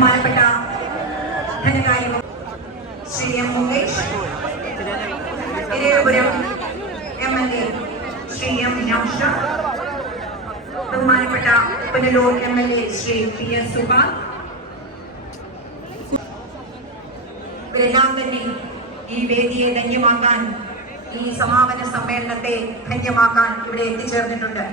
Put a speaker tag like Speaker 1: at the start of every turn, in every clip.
Speaker 1: ബഹുമാനപ്പെട്ട ധനകാര്യ Shri M Mukesh Thiruvananthapuram M L A Shri M Nousha ബഹുമാനപ്പെട്ട Punalur M L A Shri P S Subhan ഇവരെല്ലാം തന്നെ ഈ വേദിയെ ധന്യമാക്കാൻ ഈ സമാപന സമ്മേളനത്തെ ധന്യമാക്കാൻ ഇവിടെ എത്തിച്ചേർന്നിട്ടുണ്ട്.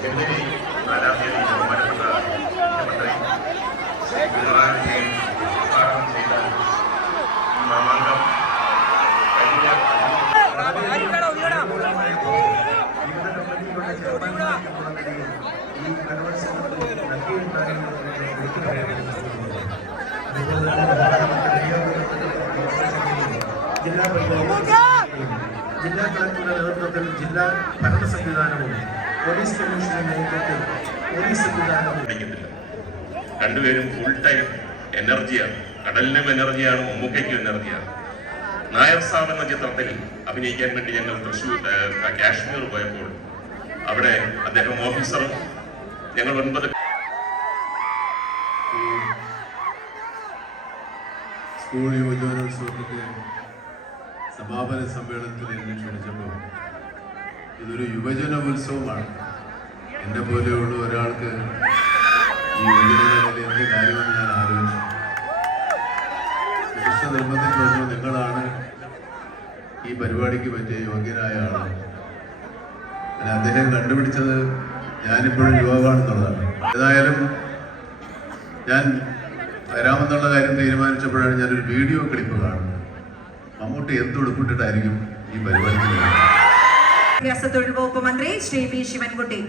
Speaker 2: ఎనిమిది
Speaker 3: ఆదాం తేదీ మొట్టమొదట ముఖ్యమంత్రి గురువారికి పాఠం చేయడం మమాంగం ఈ కన్వర్షన్ ప్రతి జిల్లా పరిషత్ ജില്ലാ കളക്ടറുടെ നേതൃത്വത്തിൽ ജില്ലാ ഭരണ സംവിധാനവും പോലീസ് കമ്മീഷന്റെ നേതൃത്വത്തിൽ പോലീസ് സംവിധാനവും
Speaker 2: രണ്ടുപേരും ഫുൾ ടൈം എനർജിയാണ്. കടലിനും എനർജിയാണ് മമ്മൂക്കയ്ക്കും എനർജിയാണ്. നായർ സാബ് എന്ന ചിത്രത്തിൽ അഭിനയിക്കാൻ വേണ്ടി ഞങ്ങൾ തൃശ്ശൂർ കാശ്മീർ പോയപ്പോൾ അവിടെ അദ്ദേഹം ഓഫീസറും ഞങ്ങൾ ഒൻപത്
Speaker 4: സ്കൂൾ യുവജനോത്സവത്തിന്റെ സമാപന സമ്മേളനത്തിൽ എന്നെ ക്ഷണിച്ചപ്പോൾ ഇതൊരു യുവജന ഉത്സവമാണ് എന്നെ പോലെയുള്ള ഒരാൾക്ക് ഈ യുവജനങ്ങളിൽ എന്ത് കാര്യമെന്ന് ഞാൻ ആലോചിച്ചു. കൃഷ്ണ നിർബന്ധിച്ച് വന്നു നിങ്ങളാണ് ഈ പരിപാടിക്ക് പറ്റിയ യോഗ്യനായ ആളാണ് അദ്ദേഹം കണ്ടുപിടിച്ചത് ഞാനിപ്പോഴും യുവാവാണെന്നുള്ളതാണ്. ഏതായാലും ഞാൻ വരാമെന്നുള്ള കാര്യം തീരുമാനിച്ചപ്പോഴാണ് ഞാനൊരു വീഡിയോ ക്ലിപ്പ് കാണുന്നത്. മമ്മൂട്ടി എന്തുടുപ്പിട്ടിട്ടായിരിക്കും ഈ വരുന്നത്
Speaker 1: വിദ്യാഭ്യാസ തൊഴിൽ വകുപ്പ് മന്ത്രി ശ്രീ വി ശിവൻകുട്ടി.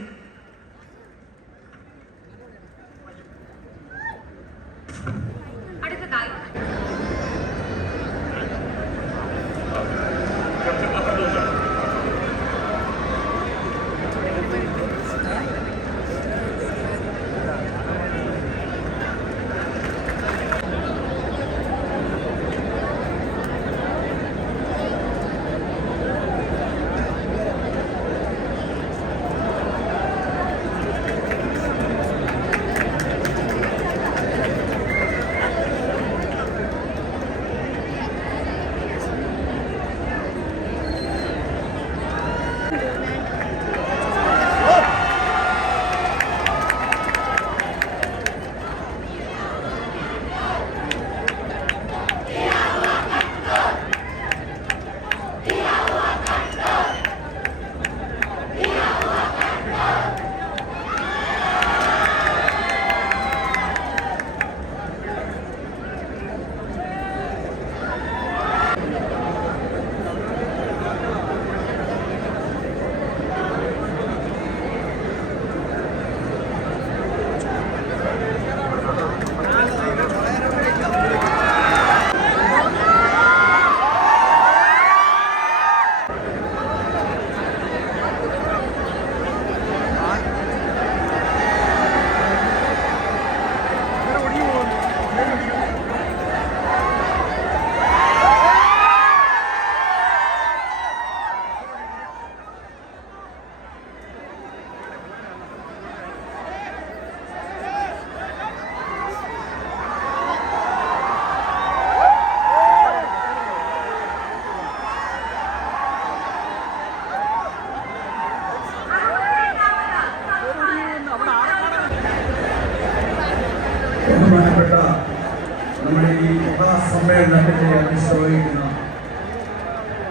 Speaker 5: ഈ മഹാസമ്മേളനത്തിന്റെ അധ്യക്ഷത വഹിക്കുന്ന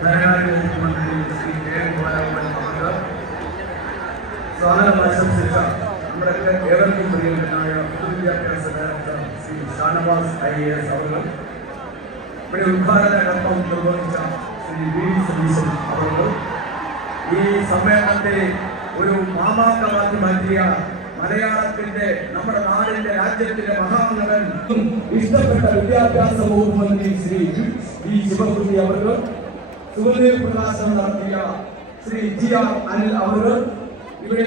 Speaker 5: ധനകാര്യ മുഖ്യമന്ത്രി ശ്രീ കെ ബാലഗോപാൽ അവർക്ക് സ്വാഗതം ആശംസിച്ച നമ്മുടെ ഏവർക്കും പ്രിയങ്കരനായ പൊതുവിദ്യാഭ്യാസ director Shri Shanavas I A S അവർ ഇവിടെ ശ്രീ വി സതീശൻ ഈ സമ്മേളനത്തെ ഒരു മാമാങ്കമാക്കി മാറ്റിയ മലയാളത്തിന്റെ നമ്മുടെ നാടിന്റെ രാജ്യത്തിന്റെ മഹാനടൻ ഇഷ്ടപ്പെട്ട വിദ്യാഭ്യാസ വകുപ്പ് മന്ത്രി ശ്രീ വി ശിവകുട്ടി അവർ സുഗന്ധ പ്രകാശനം നടത്തിയ ശ്രീ ജി ആർ അനിൽ അവർ ഇവിടെ